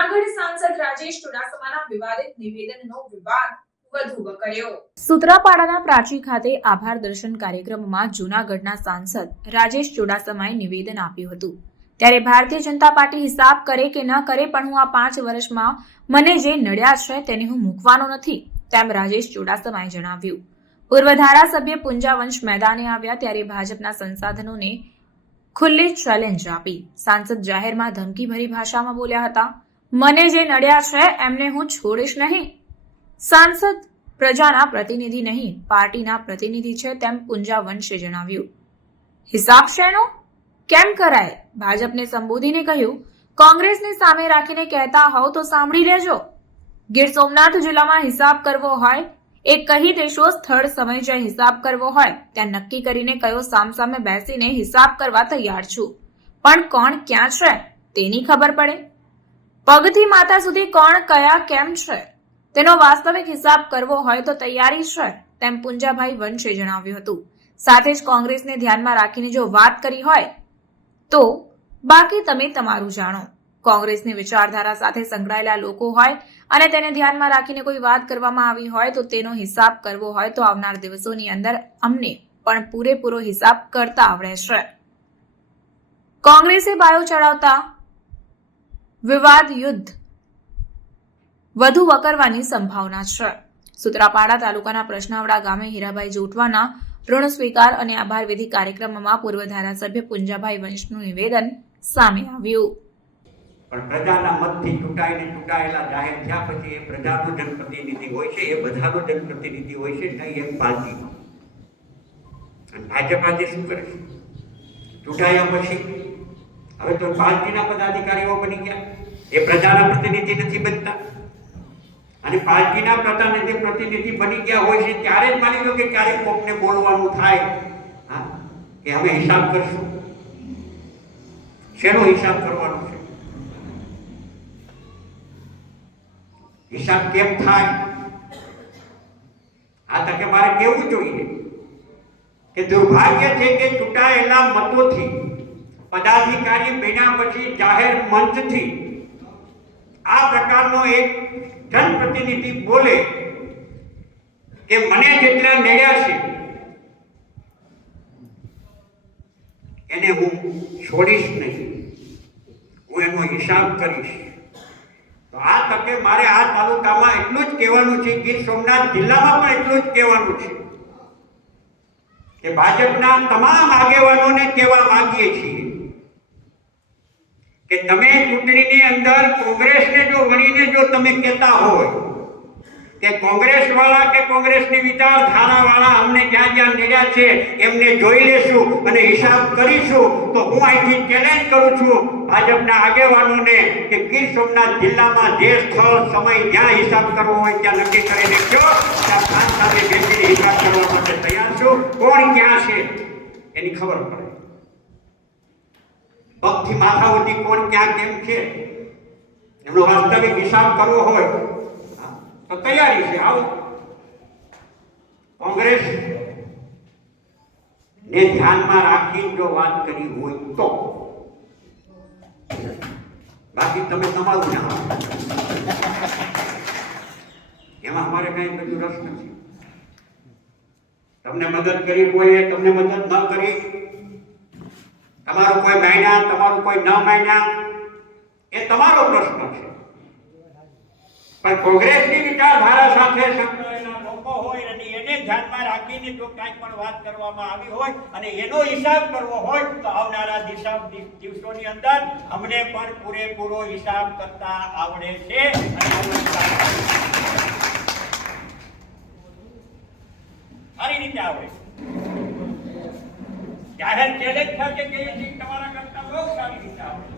જૂનાગઢ સાંસદ રાજેશ ચુડાસમાના વિવાદિત નિવેદનનો વિવાદ વધુ વકર્યો। સુત્રાપાડાના પ્રાચી ખાતે આભાર દર્શન કાર્યક્રમમાં જૂનાગઢના સાંસદ રાજેશ ચુડાસમાએ નિવેદન આપ્યું હતું। ત્યારે ભારતીય જનતા પાર્ટી હિસાબ કરે કે ન કરે પણ હું આ 5 વર્ષમાં મને જે નડ્યા છે તેને હું મૂકવાનો નથી, તેમ રાજેશ ચુડાસમાએ જણાવ્યું। પૂર્વ ધારાસભ્ય પુંજાવંશ મેદાને આવ્યા ત્યારે ભાજપના સંસાધનોને ખુલ્લી ચેલેન્જ આપી સાંસદ જાહેરમાં ધમકીભરી ભાષામાં બોલ્યા હતા। મને જે નડ્યા છે એમને હું છોડીશ નહીં। સાંસદ પ્રજાના પ્રતિનિધિ નહીં, પાર્ટીના પ્રતિનિધિ છે તેમ પુંજાવંશે જણાવ્યું। હિસાબ શેનો કેમ કરાય? ભાજપને સંબોધીને કહ્યું, કોંગ્રેસને સામે રાખીને કહેતા હોવ તો સાંભળી લેજો। ગીર સોમનાથ જિલ્લામાં હિસાબ કરવો હોય એ કહી દેશો, સ્થળ સમય જ્યાં હિસાબ કરવો હોય ત્યાં નક્કી કરીને કયો સામસામે બેસીને હિસાબ કરવા તૈયાર છું, પણ કોણ ક્યાં છે તેની ખબર પડે। પગથી માથા સુધી કોણ કયા કેમ છે તેનો વાસ્તવિક હિસાબ કરવો હોય તો તૈયારી છે, તેમ પુંજાભાઈ વંશે જણાવ્યું હતું। સાથે જ કોંગ્રેસને ધ્યાનમાં રાખીને જો વાત કરી હોય તો બાકી તમે તમારું જાણો। કોંગ્રેસની વિચારધારા સાથે સંકળાયેલા લોકો હોય અને તેને ધ્યાનમાં રાખીને કોઈ વાત કરવામાં આવી હોય તો તેનો હિસાબ કરવો હોય તો આવનાર દિવસોની અંદર અમને પણ પૂરેપૂરો હિસાબ કરતા આવડે છે। કોંગ્રેસે બાયો ચડાવતા વિવાદ યુદ્ધ વધુ વકરવાની સંભાવના છે। સુત્રાપાડા તાલુકાના પ્રશ્નાવડા ગામે હીરાભાઈ જોટવાના ઋણ સ્વીકાર અને આભાર વિધિ કાર્યક્રમમાં પૂર્વ ધારાસભ્ય પુંજાભાઈ વંશનું નિવેદન સામે આવ્યું। પણ પ્રજાના મતથી ચૂંટાયેલા જાહેર થયા પછી એ પ્રજાનો જનપ્રતિનિધિ હોય છે, એ બધાનો જનપ્રતિનિધિ હોય છે, નહીં એક પાર્ટીનો। અને ભાજપ આજે શું કરે છે? ચૂંટાયા પછી હવે તો પાર્ટીના પદાધિકારીઓ બની ગયા, એ પ્રજાના પ્રતિનિધિ નથી બનતા। અને પાર્ટીના પ્રતિનિધિ બની ગયા હોય છે ત્યારે જ માની લો કે ક્યારેક કોકને બોલવાનું થાય કે અમે હિસાબ કરશું। શેનો હિસાબ કરવાનો છે? હિસાબ કેમ થાય? આ તકે મારે કહેવું જોઈએ કે દુર્ભાગ્ય છે કે ચૂંટાયેલા મતોથી પદાધિકારી બન્યા પછી જાહેર મંચથી આ પ્રકારનો એક જનપ્રતિનિધિ બોલે કે મને જેટલા નડ્યા છે એને હું છોડીશ નહીં, હું એનો હિસાબ કરીશ। તો આ તકે મારે આ તાલુકામાં એટલું જ કહેવાનું છે, ગીર સોમનાથ જિલ્લામાં પણ એટલું જ કહેવાનું છે કે ભાજપના તમામ આગેવાનોને કહેવા માંગીએ છીએ કે તમે ચૂંટણીની અંદર કોંગ્રેસને જો ગણીને જો તમે કહેતા હોય કે કોંગ્રેસ વાળા કે કોંગ્રેસની વિચારધારાવાળા અમને જ્યાં જ્યાં નડ્યા છે એમને જોઈ લેશું અને હિસાબ કરીશું, તો હું અહીંથી ચેલેન્જ કરું છું ભાજપના આગેવાનોને કે ગીર સોમનાથ જિલ્લામાં જે સ્થળ સમય જ્યાં હિસાબ કરવો હોય ત્યાં નક્કી કરીને કહો, ત્યાં ખાન સામે બેસીને હિસાબ કરવા માટે તૈયાર છું। કોણ ક્યાં છે એની ખબર પડે, પગથી માથા સુધી કોણ ક્યાં કેમ છે એમનો વાસ્તવિક હિસાબ કરવો હોય તો તૈયારી છે। આવો કોંગ્રેસ ને ધ્યાનમાં રાખીને જો વાત કરી હોય તો, બાકી તમે તમારું ના એમાં અમારે કઈ બધું રસ નથી। તમને મદદ કરી કોઈએ, તમને મદદ ન કરી, તમારું કોઈ માન્યા, તમારું કોઈ ન માન્યા, એ તમારો પ્રશ્ન છે। પણ કોંગ્રેસની વિચારધારા સાથે સંકળાયેલા લોકો હોય અને એને ધ્યાનમાં રાખીને જો કાંઈ પણ વાત કરવામાં આવી હોય અને એનો હિસાબ કરવો હોય તો આવનારા દિવસોની અંદર અમને પણ પૂરેપૂરો હિસાબ કરતા આવડે છે। સારી રીતે આવડે છે। જાહેર ચેલેન્જ થાય કે તમારા કરતા બહુ સારી રીતે આવડે।